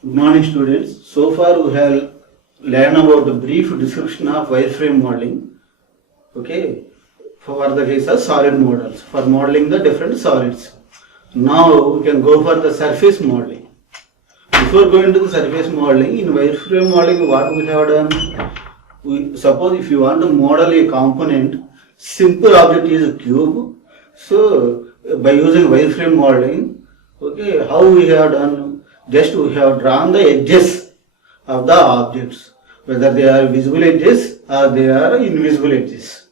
Good morning, students. So far we have learned about the brief description of wireframe modeling. Okay, for the case of solid models, for modeling the different solids. Now we can go for the surface modeling. Before going to the surface modeling, in wireframe modeling, what we have done? We suppose if you want to model a component, simple object is a cube. So by using wireframe modeling, okay, how we have done? Just we have drawn the edges of the objects, whether they are visible edges or they are invisible edges.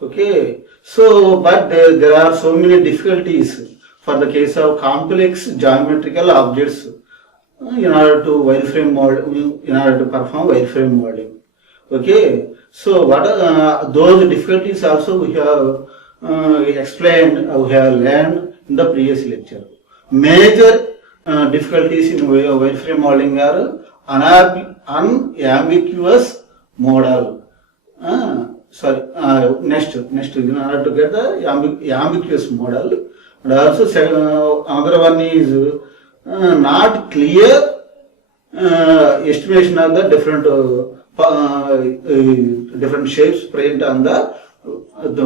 Okay, so but there are so many difficulties for the case of complex geometrical objects in order to wireframe model, in order to perform wireframe modeling. Okay, so what are those difficulties also we have explained, we have learned in the previous lecture. Major difficulties in wireframe modeling are unambiguous model. Next, in order to get the ambiguous model, and also another one is not clear estimation of the different shapes present on the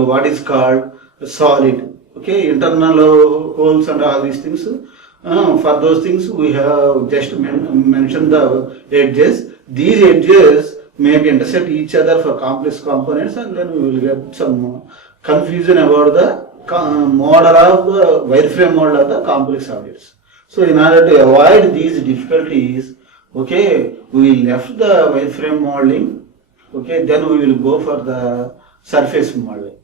what is called solid. Okay, internal holes and all these things. For those things we have just mentioned the edges. These edges may intersect each other for complex components, and then we will get some confusion about the model of the wireframe model of the complex objects. So in order to avoid these difficulties, okay, we left the wireframe modeling. Okay, then we will go for the surface modeling.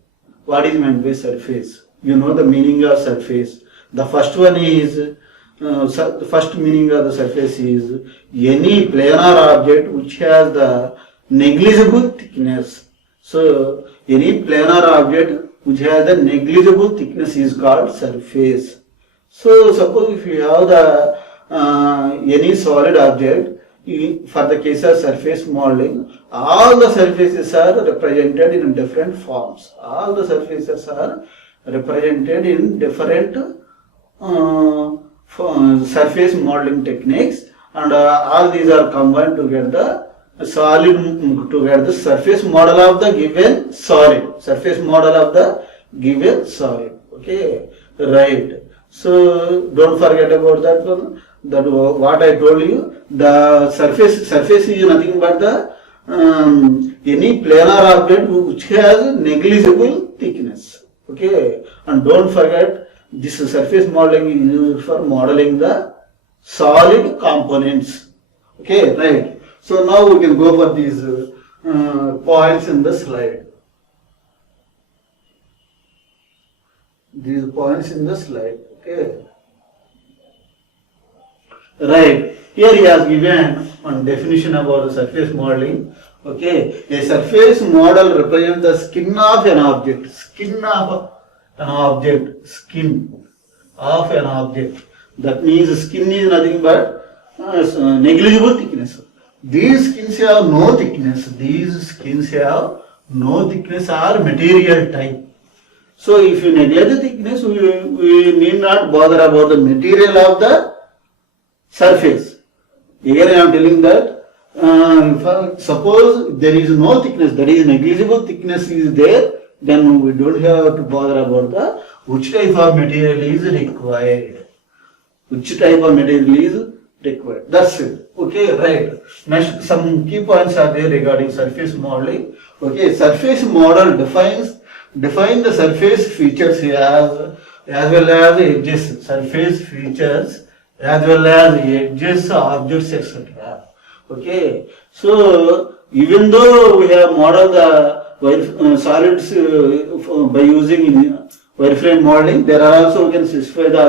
What is meant by surface? You know the meaning of surface. The first one is the first meaning of the surface is any planar object which has the negligible thickness. So any planar object which has the negligible thickness is called surface. So suppose if you have the any solid object, for the case of surface modeling, all the surfaces are represented in different forms. All the surfaces are represented in different surface modeling techniques, and all these are combined to get the solid, to get the surface model of the given solid. Surface model of the given solid. Okay, right. So don't forget about that one. That what I told you. The surface is nothing but the any planar object which has negligible thickness. Okay, and don't forget this surface modeling is used for modeling the solid components. Okay, right. So now we can go for these points in the slide. These points in the slide. Okay. Right. Here he has given one definition about the surface modeling. Okay. A surface model represents the skin of an object. Skin of an object. Skin of an object. That means skin is nothing but negligible thickness. These skins have no thickness. These skins have no thickness or material type. So if you neglect the thickness, we need not bother about the material of the surface. Here I am telling that suppose there is no thickness, that is negligible thickness is there, then we don't have to bother about the which type of material is required. Which type of material is required. That's it. Okay, right. Next, some key points are there regarding surface modeling. Okay, surface model define the surface features as well as edges. Surface features as well as edges, objects, etc. Okay, so even though we have modeled the solids by using wireframe modeling, there are also we can specify the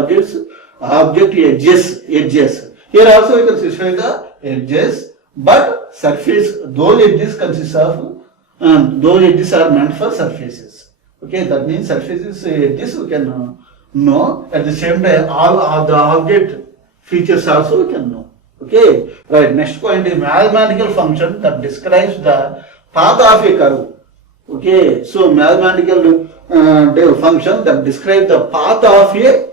object edges. Here also we can specify the edges, but surface, those edges consist of those edges are meant for surfaces. Okay, that means surfaces edges we can know. At the same time, all of the object features also we can know. Okay, right. Next point is mathematical function that describes the path of a curve. Okay, so mathematical function that describes the path of a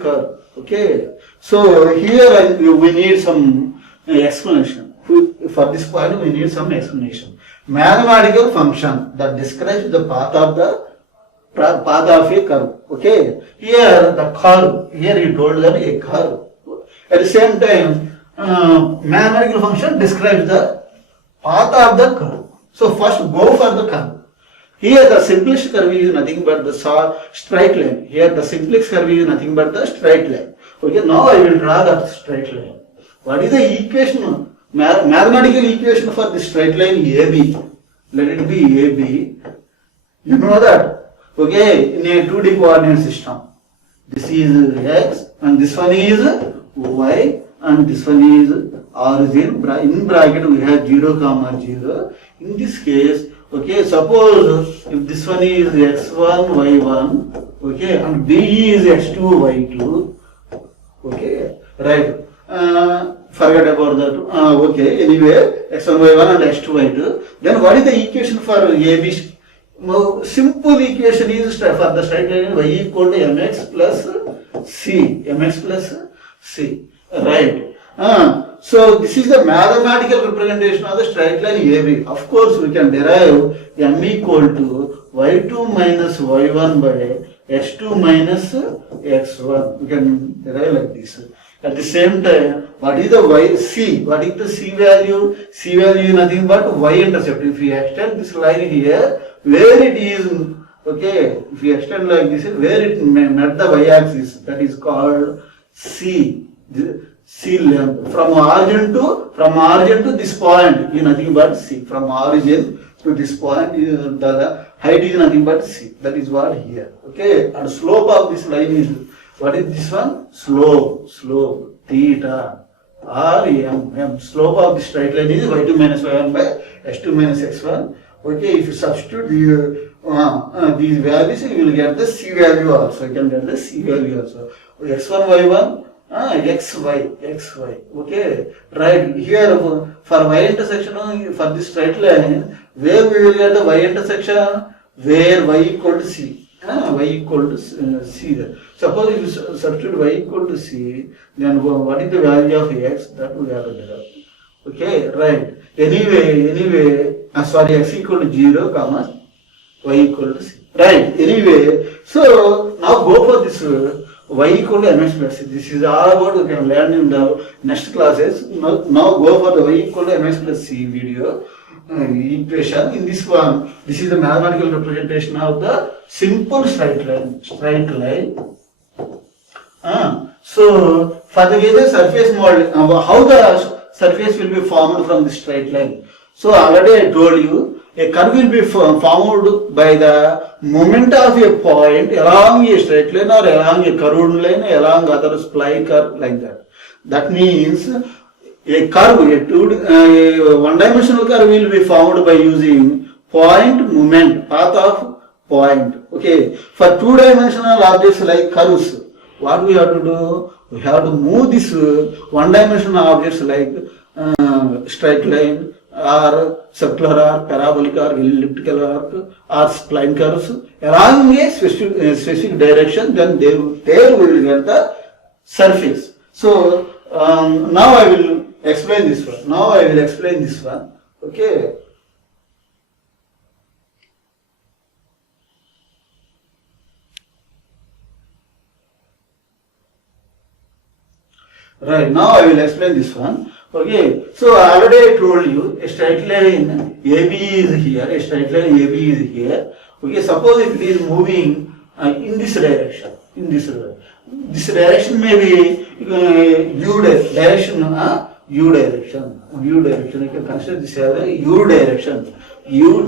curve. Okay, so here we need some explanation. For this point, we need some explanation. Mathematical function that describes the path of a curve. Okay, here the curve. Here you told that a curve. At the same time, mathematical function describes the path of the curve. So first go for the curve. Here the simplest curve is nothing but the straight line. Here the simplest curve is nothing but the straight line. Okay, now I will draw that straight line. What is the equation? Mathematical equation for the straight line AB. Let it be AB. You know that. Okay, in a 2D coordinate system. This is X and this one is Y and this one is origin. In bracket we have 0, 0. In this case, okay, suppose if this one is x1, y1, okay, and B is x2, y2, okay, right, forget about that, okay, anyway, x1, y1 and x2, y2, then what is the equation for AB? Simple equation is for the straight line y equal to mx plus c, right. So this is the mathematical representation of the straight line AB. Of course, we can derive m equal to y2 minus y1 by x2 minus x1. We can derive like this. At the same time, what is the c? What is the c value? C value is nothing but y-intercept. If we extend this line here, where it is, okay, if we extend like this, where it met the y-axis, that is called c. C length from origin to this point is nothing but c. From origin to this point the height is nothing but c. That is what here. Okay, and slope of this line is, what is this one? Slope theta r m. Slope of the straight line is y2 minus y1 by x2 minus x1. Okay, if you substitute these values, you will get the c value also. You can get the c value also. x1 y1. xy, okay, right. Here for y intersection, for this straight line, where we will get the y intersection, where y equal to c, y equal to c. Suppose if you substitute y equal to c, then what is the value of x? That we have to derive. Okay, right. Anyway, sorry, x equal to 0, comma, y equal to c. Right. Anyway, so now go for this y equal to mx plus c. This is all about we can learn in the next classes. Now go for the y equal to mx plus c video equation. In this one, this is the mathematical representation of the simple straight line. So for the surface model, how the surface will be formed from the straight line. So already I told you, a curve will be formed by the moment of a point along a straight line or along a curved line, along other spline curve, like that. That means a curve, a one-dimensional curve will be formed by using point, moment, path of point. Okay. For two-dimensional objects like curves, what we have to do? We have to move this one-dimensional objects like straight line, or circular arc, parabolic arc, elliptical arc, or spline curves along a specific direction, then there we will get the surface. So now I will explain this one. Okay. Right, now I will explain this one. Okay, so already I told you a straight line AB is here, Okay, suppose if it is moving in this direction, this direction may be U direction. You can consider this as a U direction. You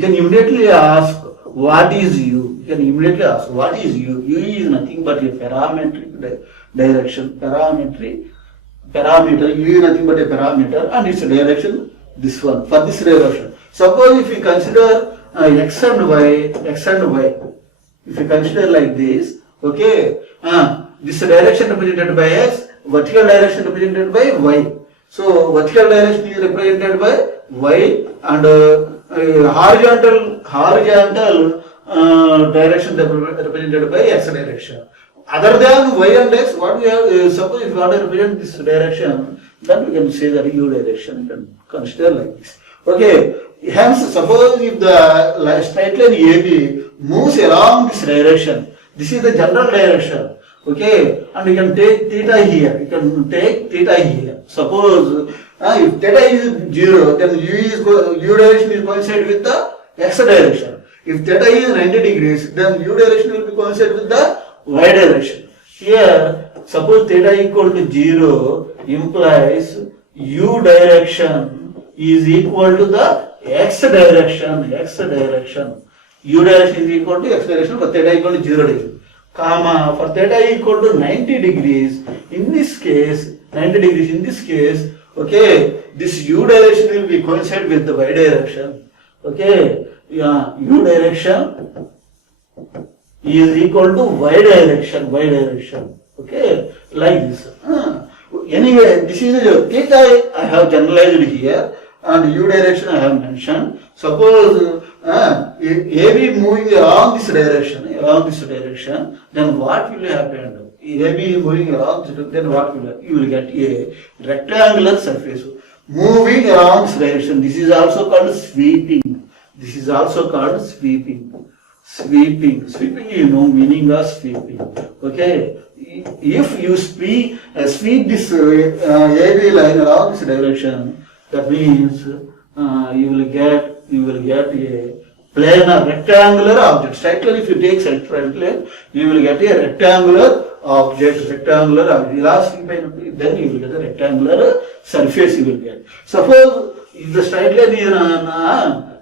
can immediately ask, what is U? You can immediately ask, what is U? U is nothing but a parametric direction. Parameter, U is nothing but a parameter, and its direction, this one, for this direction. Suppose if you consider x and y, if you consider like this, okay, this direction represented by x, vertical direction represented by y. So vertical direction is represented by y, and horizontal direction represented by x direction. Other than y and x, what we have, suppose if you want to represent this direction, then we can say that u direction, you can consider like this. Okay, hence suppose if the straight line AB moves along this direction, this is the general direction, okay, and you can take theta here, you can take theta here. Suppose if theta is 0, then u direction is coincide with the x direction. If theta is 90 degrees, then u direction will be coincide with the y direction. Here, suppose theta equal to 0 implies u direction is equal to the x direction, u direction is equal to x direction for theta equal to 0 degree, comma, for theta equal to 90 degrees, in this case, okay, this u direction will be coincide with the y direction, okay, yeah, u direction is equal to y direction, okay, like this. Anyway, this is theta I have generalized here and u direction I have mentioned. Suppose AB moving along this direction, then what will happen? AB moving along, then what will happen? You will get a rectangular surface moving along this direction. This is also called sweeping. Sweeping, you know meaning of sweeping. Okay, if you sweep this AB line along this direction, that means you will get a planar rectangular object. Straight line, if you take straight line, you will get a rectangular object. Then you will get a rectangular surface. You will get. Suppose if the straight line is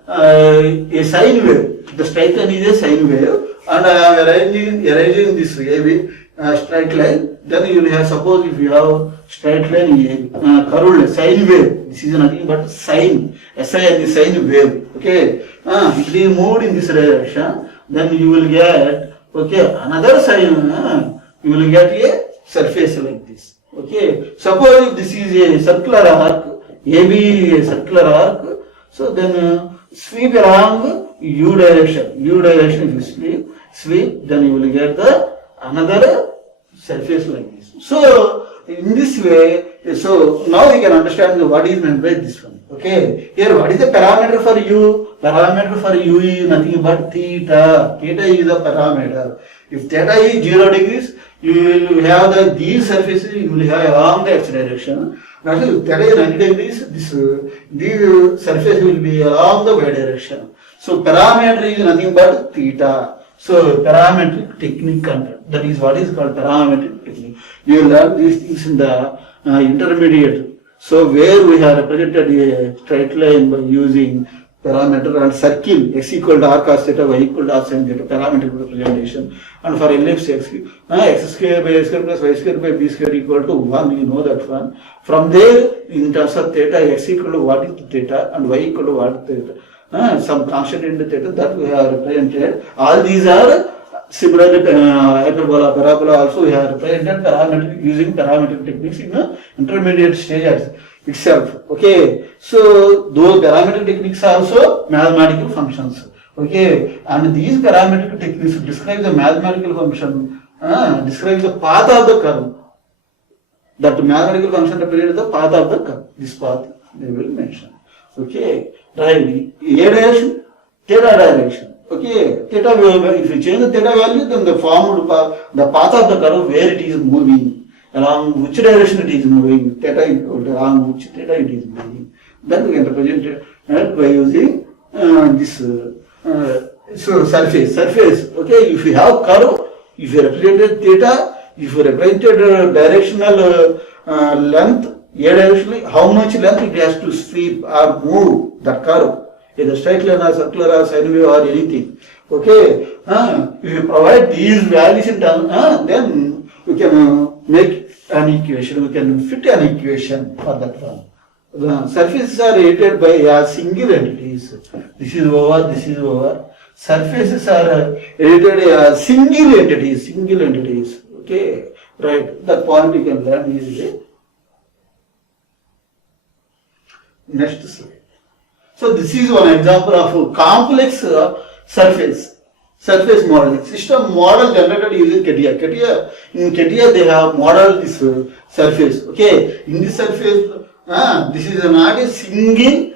a sine wave. The straight line is a sine wave, and I am arranging this AB straight line. Then you will have, suppose if you have straight line curved sine wave. This is nothing but sine. SI is sine wave. Okay, it is moved in this direction. Then you will get another sine. You will get a surface like this. Okay, suppose if this is a circular arc, AB is a circular arc. So then sweep along u direction. If you sweep, then you will get the another surface like this. So in this way, so now we can understand what is meant by this one. Okay, here what is the parameter for u? Parameter for u is nothing but theta. Theta is the parameter. If theta is 0 degrees, you will have these surfaces you will have along the x direction. That is, if theta is 90 degrees, these surface will be along the y direction. So parameter is nothing but theta. So parametric technique, that is what is called parametric technique. You learn these things in the intermediate. So where we have represented a straight line by using parameter and circle x equal to r cos theta, y equal to r sin theta, parametric representation. And for ellipse x square by a square plus y square by b square equal to 1, you know that one. From there, in terms of theta, x equal to what is the theta and y equal to what is theta. Some constant in the theta that we have represented. All these are similarly hyperbola, parabola also we have represented parametric using parametric techniques in the intermediate stage itself. Okay, so those parametric techniques are also mathematical functions. Okay, and these parametric techniques describe the mathematical function, describe the path of the curve. That mathematical function represents the path of the curve. This path they will mention. Okay, right. A direction, theta direction. Okay, theta value. If you change the theta value, then the path of the curve where it is moving, along which direction it is moving, theta equal to along which theta it is moving. Then we can represent it by using this so surface. Okay, if you have curve, if you represented theta, if you represented directional length, directionally, how much length it has to sweep or move that curve, either straight line or circular or sine wave or anything. Okay, if you provide these values in terms, then we can make an equation, we can fit an equation for that one. The surfaces are rated by single entities. This is over. Surfaces are rated as single entities. Okay, right. That point you can learn easily. Next slide. So this is one example of a complex surface. Surface modeling. System model generated using CATIA. In CATIA they have modeled this surface. Okay, in this surface, this is not a single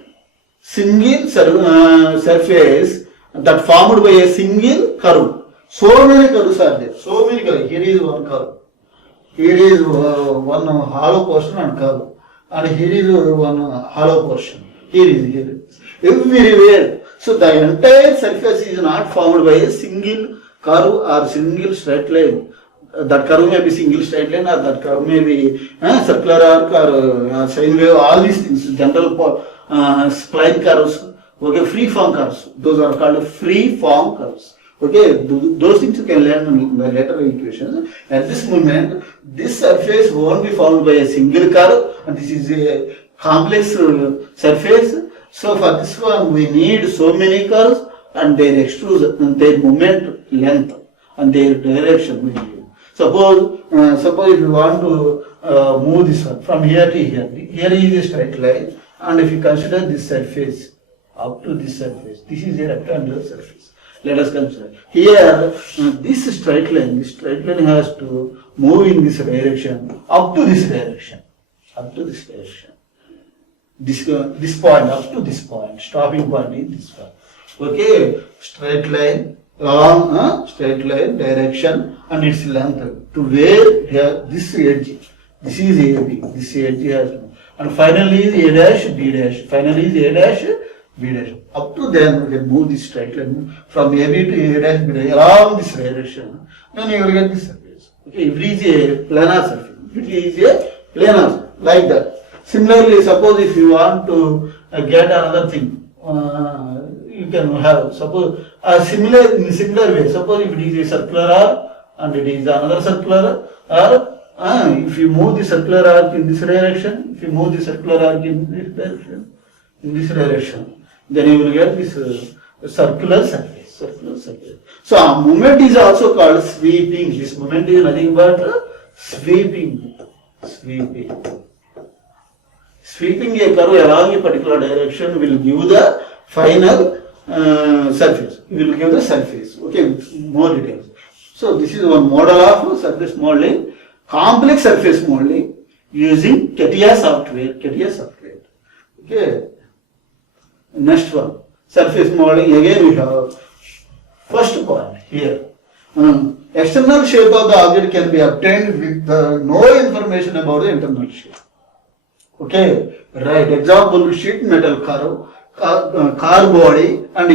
surface that formed by a single curve. So many curves are there. So many curves. Here is one curve. Here is one hollow portion and curve. And here is one hollow portion. Here. Everywhere. So the entire surface is not formed by a single curve or single straight line. That curve may be single straight line, or that curve may be circular arc or sine wave. All these things, general spline curves. Okay, free form curves. Those are called free form curves. Okay, those things you can learn in the later equations. At this moment, this surface won't be formed by a single curve, and this is a complex surface. So for this one, we need so many curves and their extrusion, their moment length and their direction. Suppose if you want to move this one from here to here, here is a straight line, and if you consider this surface up to this surface, this is a rectangular surface. Let us consider here this straight line has to move in this direction up to this direction. This point up to this point, stopping point is this one. Okay, straight line, long straight line direction and its length to where here this edge. This is AB. This edge has, and finally is A dash B dash. Finally is A dash B dash. Up to then we can move this straight line from AB to A dash B dash along this direction. Then you will get this surface. Okay, if it is a planar surface, like that. Similarly, suppose if you want to get another thing, you can have, suppose in similar way, suppose if it is a circular arc and it is another circular arc, if you move the circular arc in this direction, then you will get this circular surface. So a movement is also called sweeping. This movement is nothing but sweeping. Sweeping a curve along a particular direction will give the final surface. Will give the surface. Okay, with more details. So this is one model of surface modeling, complex surface modeling using CATIA software. Okay. Next one, surface modeling. Again we have first point here. External shape of the object can be obtained with no information about the internal shape. Okay, right. Example: sheet metal curve, car body and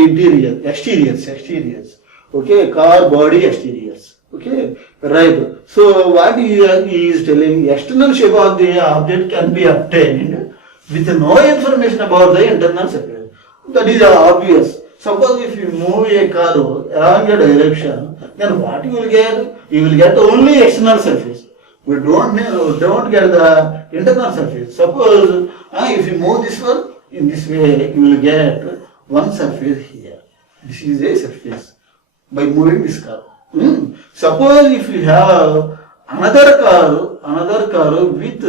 exteriors. Okay, car body, exteriors. Okay, right. So what he is telling, external shape of the object can be obtained with no information about the internal surface. That is obvious. Suppose if you move a car along a direction, then what you will get? You will get only external surface. We don't get the internal surface. Suppose if you move this one in this way, you will get one surface here. This is a surface by moving this curve. Suppose if you have another curve with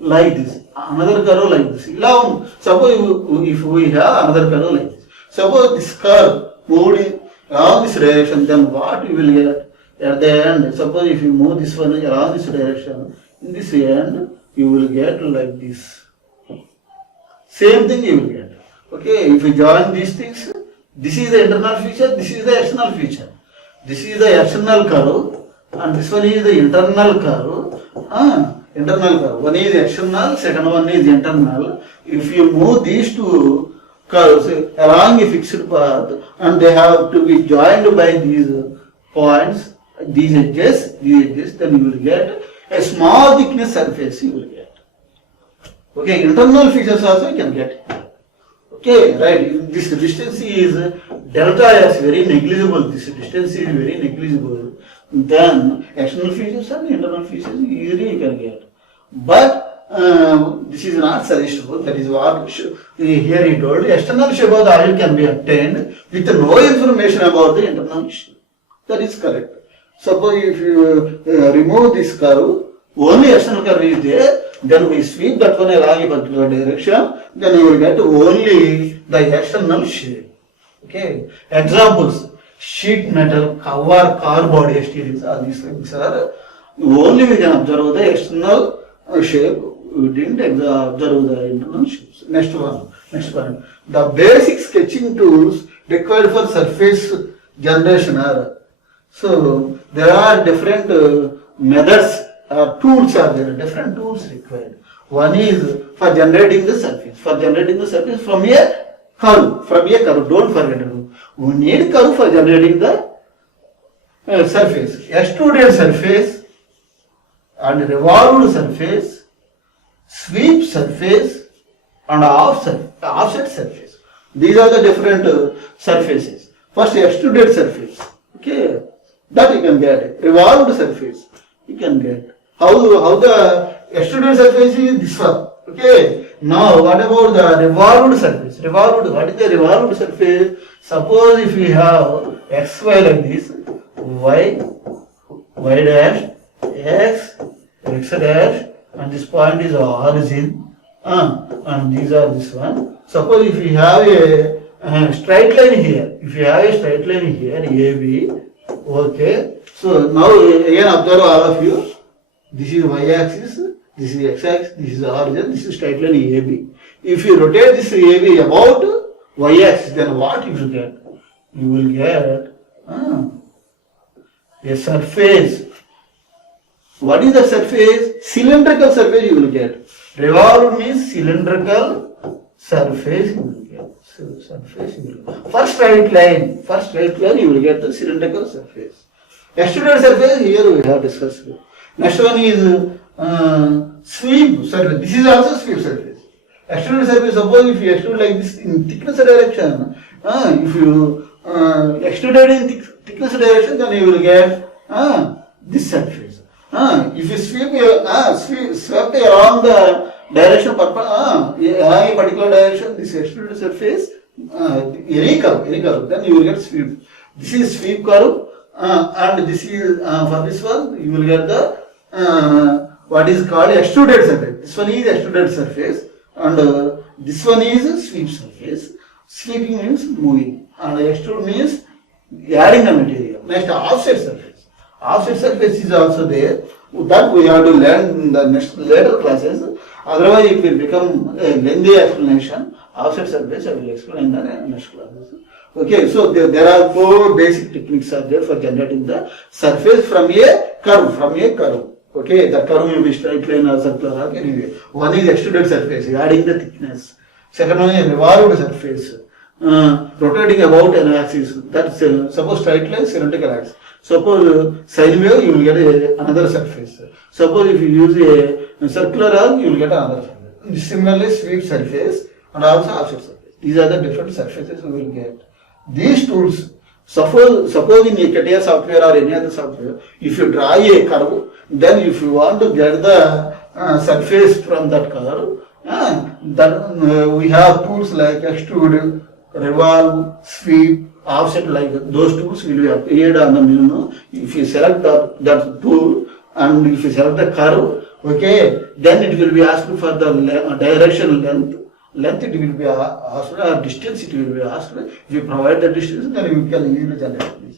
like this, Suppose if we have another curve like this. Suppose this curve moved along this direction, then what you will get? At the end, suppose if you move this one along this direction, in this end, you will get like this. Same thing you will get. Okay, if you join these things, this is the internal feature, this is the external feature. This is the external curve, and this one is the internal curve. Internal curve. One is external, second one is internal. If you move these two curves along a fixed path, and they have to be joined by these points, these edges, then you will get a small thickness surface you will get. Okay, internal features also you can get. Okay, right. This distance is delta is very negligible. Then external features and internal features easily you can get. But this is not suggestible. That is what here he told. External shape of the object can be obtained with no information about the internal shape. That is correct. Suppose if you remove this curve, only external curve is there, then we sweep that one along a particular direction, then you will get only the external shape. Okay, examples: sheet metal, cover, car body exteriors. All these things are only we can observe the external shape. We didn't observe the internal shapes. Next one. The basic sketching tools required for surface generation are. So there are different methods or tools are there. Different tools required. One is for generating the surface. For generating the surface from a curve. Don't forget it. We need curve for generating the surface. Extruded surface and revolved surface, sweep surface and offset surface. These are the different surfaces. First, extruded surface. Okay, that you can get. Revolved surface you can get. How the extruded surface is this one. Okay. Now, what about the revolved surface? What is the revolved surface? Suppose if we have xy like this, y dash, x dash, and this point is origin, and these are this one. Suppose if we have a straight line here, AB, okay. So now again observe all of you. This is y-axis, this is x-axis, this is origin, this is straight line AB. If you rotate this AB about y-axis, then what you will get? You will get a surface. What is the surface? Cylindrical surface you will get. Revolved means cylindrical surface you will get. First straight line you will get the cylindrical surface. Extruded surface here we have discussed. Next one is sweep surface. This is also sweep surface. Extruded surface, suppose if you extrude like this in thickness direction, if you extruded in thickness direction, then you will get this surface. If you swept along the direction a particular direction, this extruded surface, any curve, then you will get sweep. This is sweep curve, and this is for this one you will get the what is called extruded surface. This one is extruded surface, and this one is sweep surface. Sweeping means moving, and extrude means adding the material. Next, offset surface. Offset surface is also there. That we have to learn in the later classes. Otherwise, it will become a lengthy explanation. Offset surface I will explain in the next classes. Okay, so there are 4 basic techniques are there for generating the surface from a curve. Okay, the curve will be straight line or circular arc anyway. One is extruded surface, adding the thickness. Second one is revolved surface, rotating about an axis. That's suppose straight line, cylindrical axis. Suppose sine wave, you will get another surface. Suppose if you use a circular arc, you will get another surface. Similarly, sweep surface and also offset surface. These are the different surfaces we will get. These tools, suppose in a CATIA software or any other software, if you draw a curve, then if you want to get the surface from that curve, we have tools like extrude, revolve, sweep, offset, like those tools will be appeared on the menu. If you select that tool and if you select the curve, okay, then it will be asked for the direction length it will be asked, or distance it will be asked. If you provide the distance, then you can easily generate this.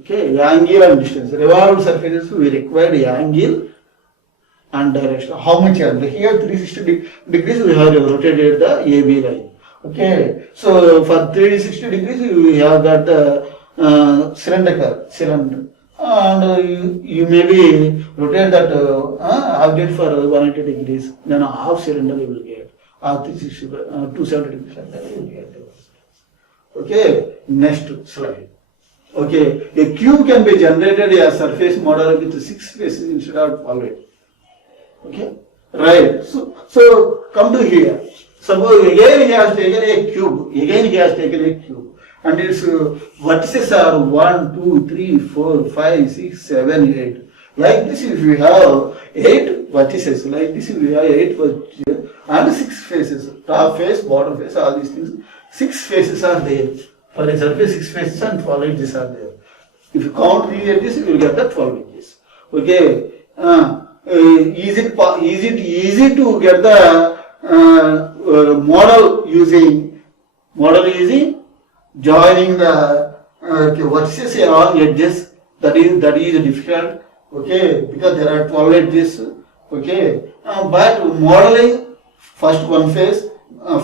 Okay, angle and distance. Revolved surfaces we require angle and direction. How much angle? Here 360 degrees we have rotated the AB line. Okay, so for 360 degrees we have got the cylinder, and you maybe rotate that object for 180 degrees, then a half cylinder you will get. 270 degrees like that you will get. Okay, next slide. Okay, a cube can be generated as a surface model with 6 faces instead of 12. Okay, right. So come to here. Suppose again he has taken a cube. And its vertices are 1, 2, 3, 4, 5, 6, 7, 8. Like this, if we have 8 vertices, like this, if we have 8 vertices and 6 faces, top face, bottom face, all these things, 6 faces are there. For a surface, 6 faces and 12 edges are there. If you count these edges, you will get the 12 edges. Okay. Is it easy to get the model using joining the vertices along edges, that is difficult, okay, because there are 12 edges, okay. But modeling first one face,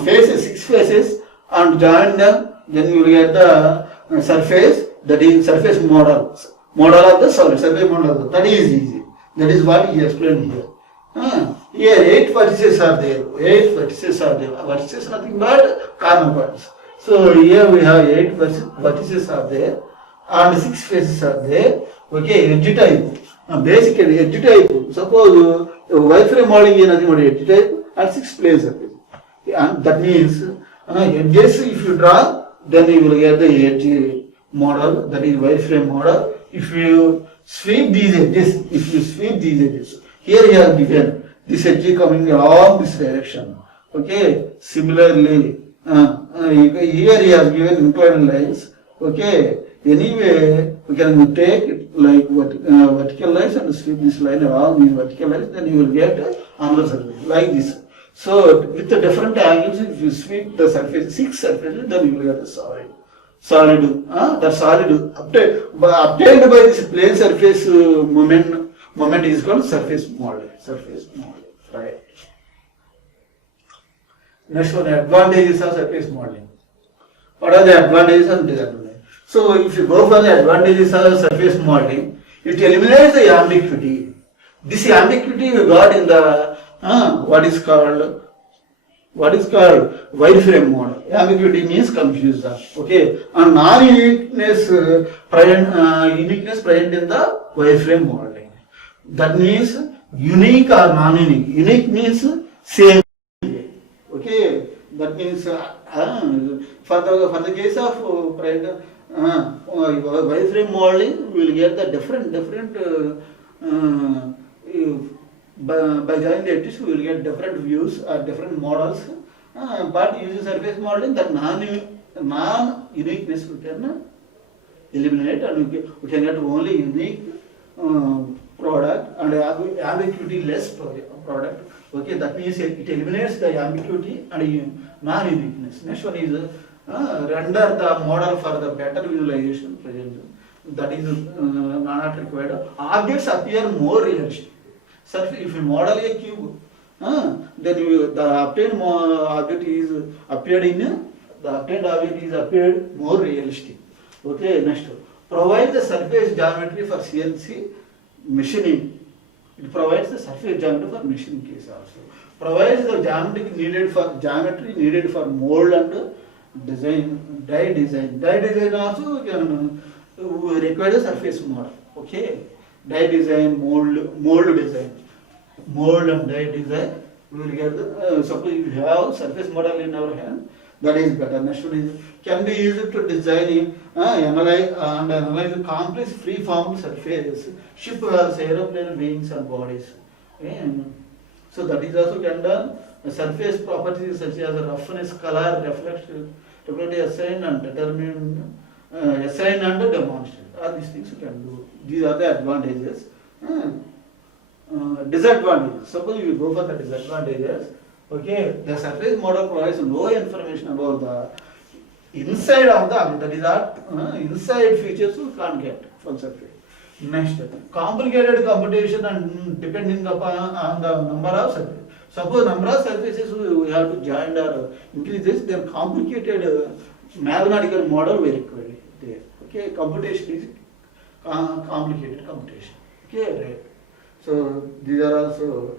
faces, 6 faces, and join them, then you will get the surface, that is surface model of the solid, surface model of the, that is easy. That is what he explained here. Here 8 vertices are there. 8 vertices are there. Vertices nothing but corner points. So here we have 8 vertices are there and 6 faces are there. Okay, edge type. Basically edge type. Suppose wireframe modeling is nothing but edge type and 6 plane surface. And that means edges if you draw, then you will get the edge model, that is wireframe model. If you sweep these edges, here you have given this edge coming along this direction. Okay. Similarly, here he has given inclined lines. Okay. Anyway, we can take it like vertical lines and sweep this line along these vertical lines, then you will get another surface like this. So with the different angles, if you sweep the surface, 6 surfaces, then you will get a solid. The solid obtained by this plane surface moment is called surface model. Right. Next one, advantages of surface modeling. What are the advantages and disadvantages? So if you go for the advantages of surface modeling, it eliminates the ambiguity. This ambiguity you got in the what is called wireframe model. Ambiguity means confusion. Okay, and non-uniqueness present in the wireframe modeling. That means unique or non-unique. Unique means same. Okay, that means for the case of wireframe modeling, we will get the different by joining the edges, we will get different views or different models. But using surface modeling, the non-uniqueness we can eliminate, and we can get only unique product and ambiguity less product. Okay, that means it eliminates the ambiguity and non-uniqueness. Next one is render the model for the better visualization present. That is not required. Objects appear more realistic. If you model a cube, then the obtained object is appeared more realistic. Okay, next. Provide the surface geometry for CNC machining. It provides the surface geometry for machining case also. Provides the geometry needed for mold and design, die design. Die design also can require a surface model. Okay, die design, mold design, mold and die design. We will get the suppose if you have surface model in our hand, that is better. Next one is can be used to design, analyze complex free-form surface, ship or aeroplane wings and bodies. Okay. So that is also can done. Surface properties such as roughness, color, reflectivity assigned and determined, assigned and demonstrated. All these things you can do. These are the advantages. Disadvantages. Suppose you go for the disadvantages. Okay, the surface model provides no information about the inside of the object. That is that inside features you can't get from surface. Next, complicated computation and depending upon on the number of surfaces. Suppose number of surfaces we have to join or increase this, then complicated mathematical model we require there. Okay, computation is complicated computation. Okay, right. So these are also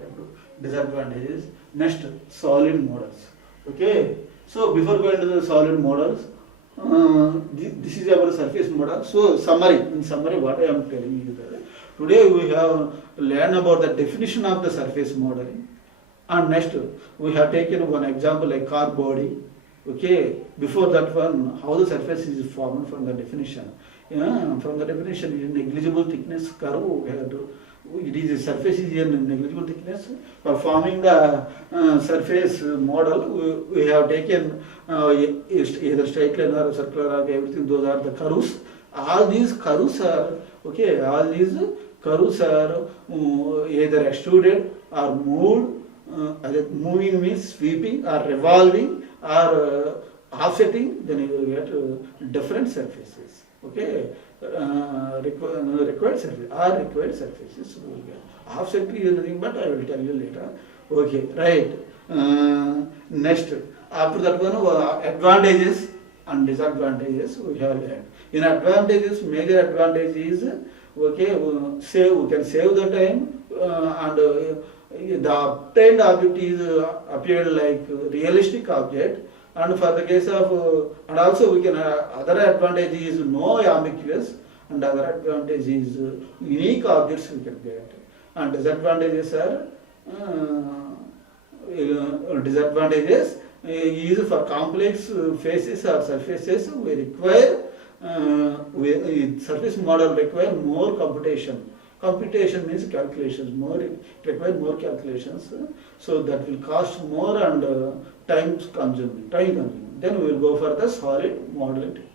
disadvantages. Next, solid models. Okay, so before going to the solid models, this is our surface model. So in summary, what I am telling you that today we have learned about the definition of the surface modeling, and next we have taken one example like car body. Okay, before that one, how the surface is formed from the definition. From the definition, is negligible thickness curve. We have to, it is a surface is a negligible thickness. For forming the surface model, we have taken either straight line or circular arc, everything. Those are the curves. All these curves are okay. All these curves are either extruded or moved. Moving means sweeping or revolving or offsetting, then you will get different surfaces. Okay, required surface or required surfaces we will get. Offset is nothing but I will tell you later. Okay, right. Next, after that one, advantages and disadvantages we have learned. In advantages, major advantage is okay, we can save the time and the obtained object is appeared like realistic object, and for the case of and also we can other advantage is no ambiguous, and other advantage is unique objects we can get, and disadvantages are disadvantages is for complex faces or surfaces we require surface model require more computation. Computation means calculations, require more calculations, so that will cost more and time consuming. Then we will go for the solid modeling techniques.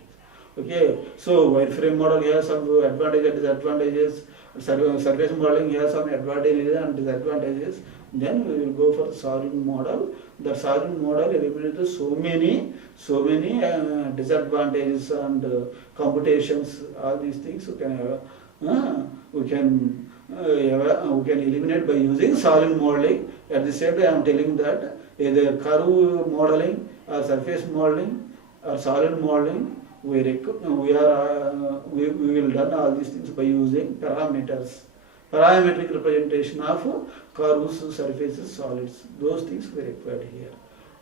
Okay, so wireframe model has some advantages and disadvantages. Surface modeling has some advantages and disadvantages. Then we will go for the solid model. The solid model eliminates so many disadvantages and computations. All these things we can eliminate by using solid modeling. At the same time, I am telling that either curve modeling or surface modeling or solid modeling, we will done all these things by using parameters. Parametric representation of curves, surfaces, solids. Those things we required here.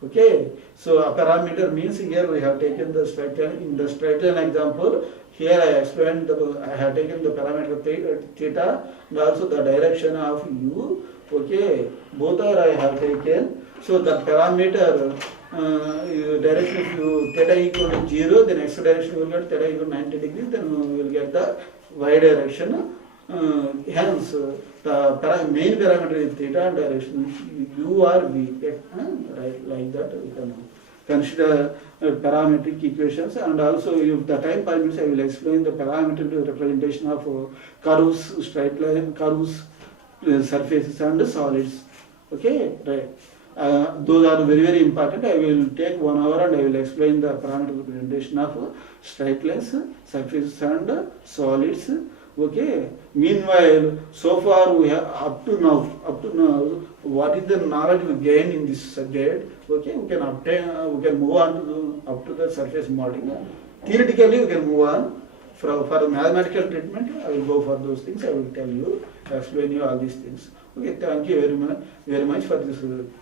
Okay, so a parameter means here we have taken the straight line. In the straight line example, here I explained I have taken the parameter theta and also the direction of u. Okay, both are I have taken. So the parameter direction, if you theta equal to 0, then x direction you will get theta equal to 90 degrees, then we will get the y direction. Hence, the main parameter is theta and direction u or v. Right, like that we can consider parametric equations, and also if the time permits, I will explain the parametric representation of curves, straight line, curves, surfaces and solids. Okay, right. Those are very important. I will take 1 hour and I will explain the parametric representation of straight lines, surfaces and solids. Okay. Meanwhile, so far we have up to now, what is the knowledge we gain in this subject? Okay, we can move on to up to the surface modeling. Theoretically, we can move on. For mathematical treatment, I will go for those things. I will tell you, explain you all these things. Okay, thank you very much for this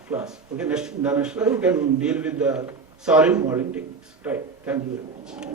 class. Okay, the next class we can deal with the solid modeling techniques. Right. Thank you very much.